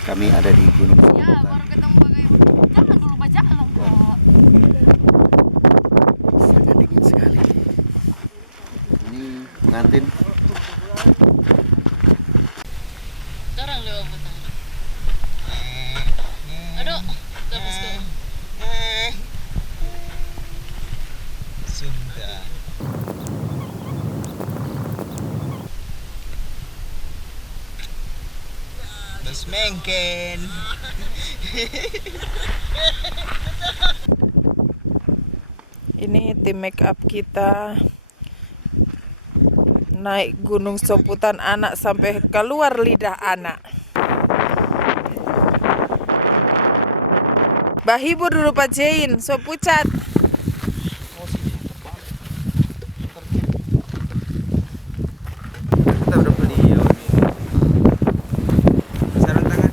Kami ada di Gunung Ya, Soputan. baru ketemu bagai jangan dulu baca lah kok. Sangat dingin sekali. Ini pengantin. Sekarang lewat petang. Aduh, lepas kau. Sudah. Bos mengken. Ini tim make up kita naik Gunung Soputan anak sampai keluar lidah anak. Bahibu dulu Pak Jain, Sopucat. Kita udah beli ya. Sarung tangan.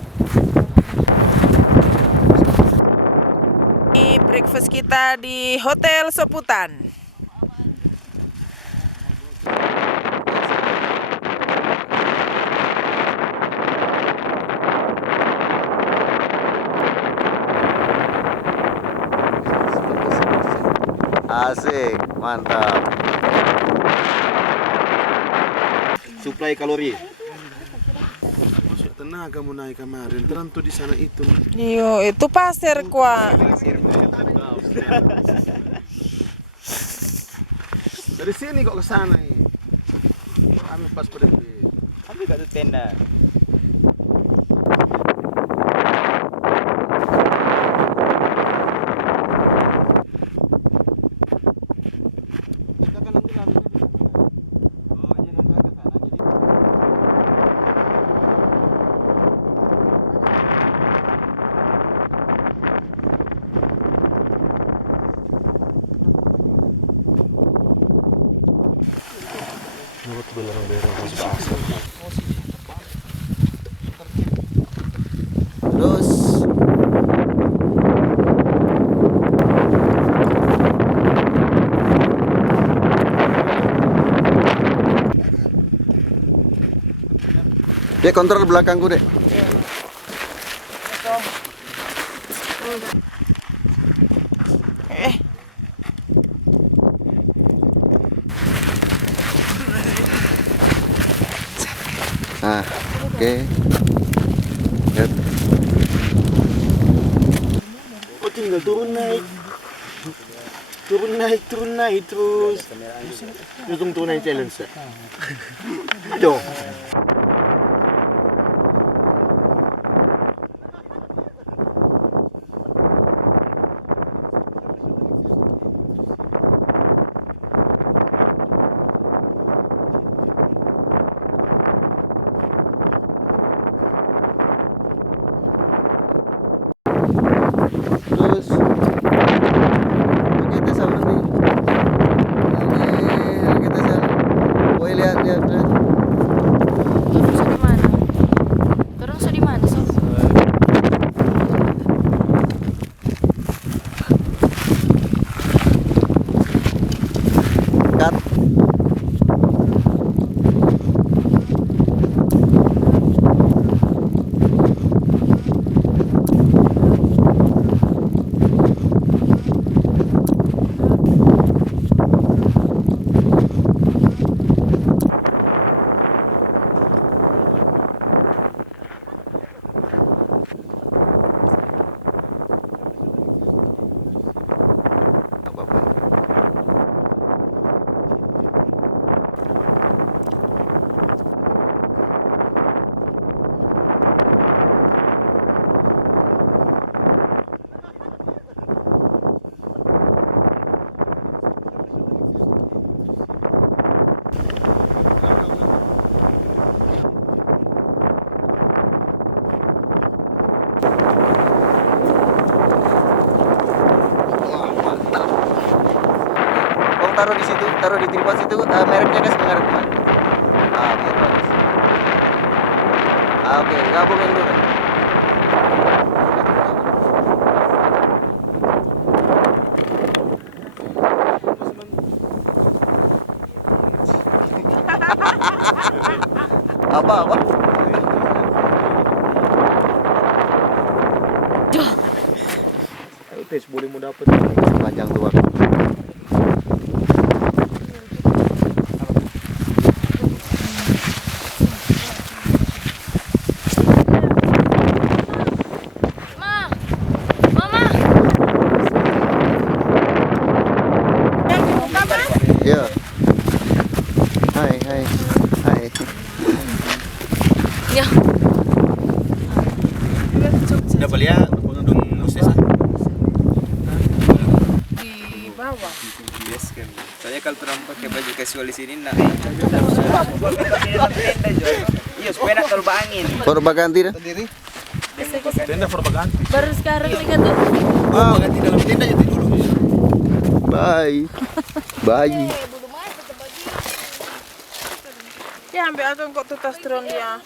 Ini breakfast kita di Hotel Soputan. Asik, mantap. Suplai kalori. Tenaga mau naik kemarin, terang tuh di sana itu. Iyo, itu pasir kuah. Dari sini kok ke sana ini. Kami pas pada Tapi gak ada tenda. Terus Dek, kontrol belakangku, Dek. Nah, oke. Lihat. Oh, tinggal turun naik. Turun naik terus. Langsung turun naik challenge ya. Aduh. Terus oke, Tessa berhenti. Oke, Tessa. Woi, lihat. Terus di mana? Terus di mana, Sob? Cut. Taruh di situ, taruh di tripod situ, mereknya guys, mengarah kemana? Biar bagus. Oke, gabungin dulu. Apa? Tes boleh mau dapat Panjang tuh. Ma, Mama. Ya. Hai, hai. Hai. Ya. Sudah beli ya gedung Muses Di bawah. Yes kan. Soalnya kalau orang pakai baju casual di sini nak. Iya supaya nak terlalu angin. Korba ganti dah. tenda propaganda. Baru sekarang lihat tuh. Oh, ganti dalam tenda jadi dulu. Bye. Bye. Ya ambil akan kok tutas drone ya.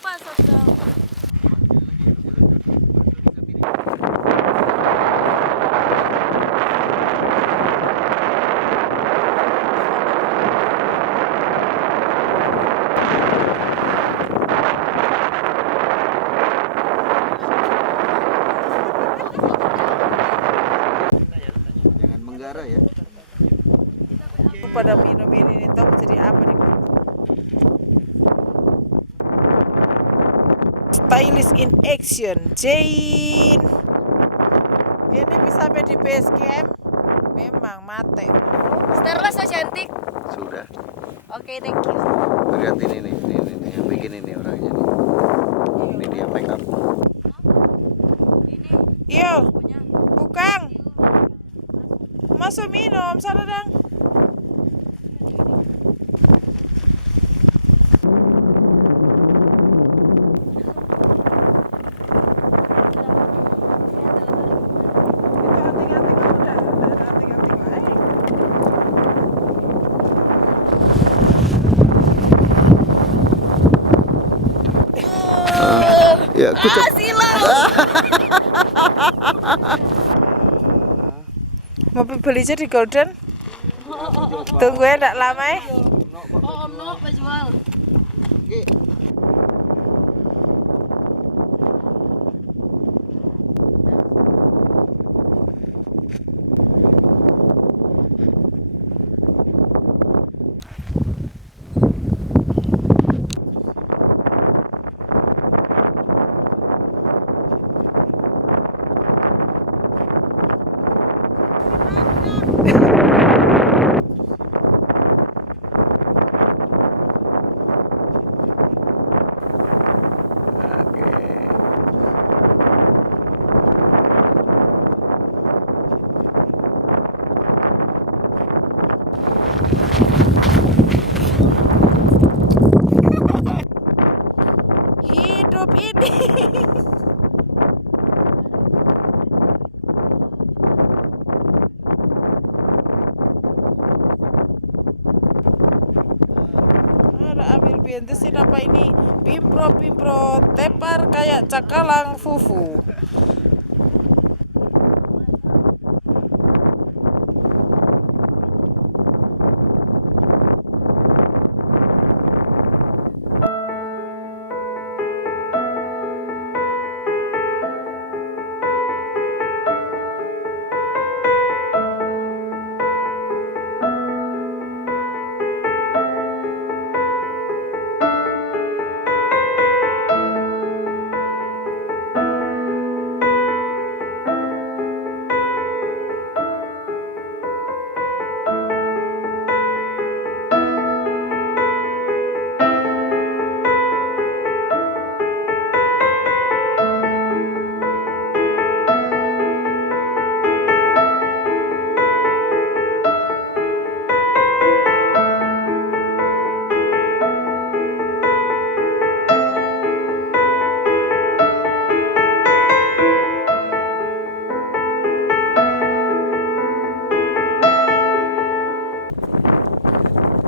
Jangan menggara ya. Pada minum ini nih tahu jadi apa nih? Stylist in action, Jane. Ini bisa sampai di base camp. Memang mate. Starla so cantik. Sudah. Oke, thank you. Lihat ini yang bikin ini orangnya nih. Ini dia make up. Yo, Bukang. Masuk minum, sana dang. Ya, kucuk. Mau beli aja di Golden. Tunggu ya, tidak lama ya. Oh, no, jual. Hidup ini. Ada ambil bintis sih apa ini? Pimpro tepar kayak cakalang fufu.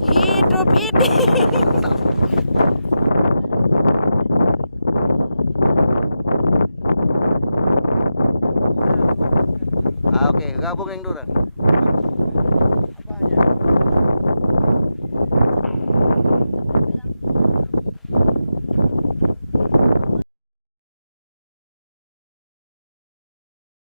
Hidup ini. Oke, gabung yang dulu.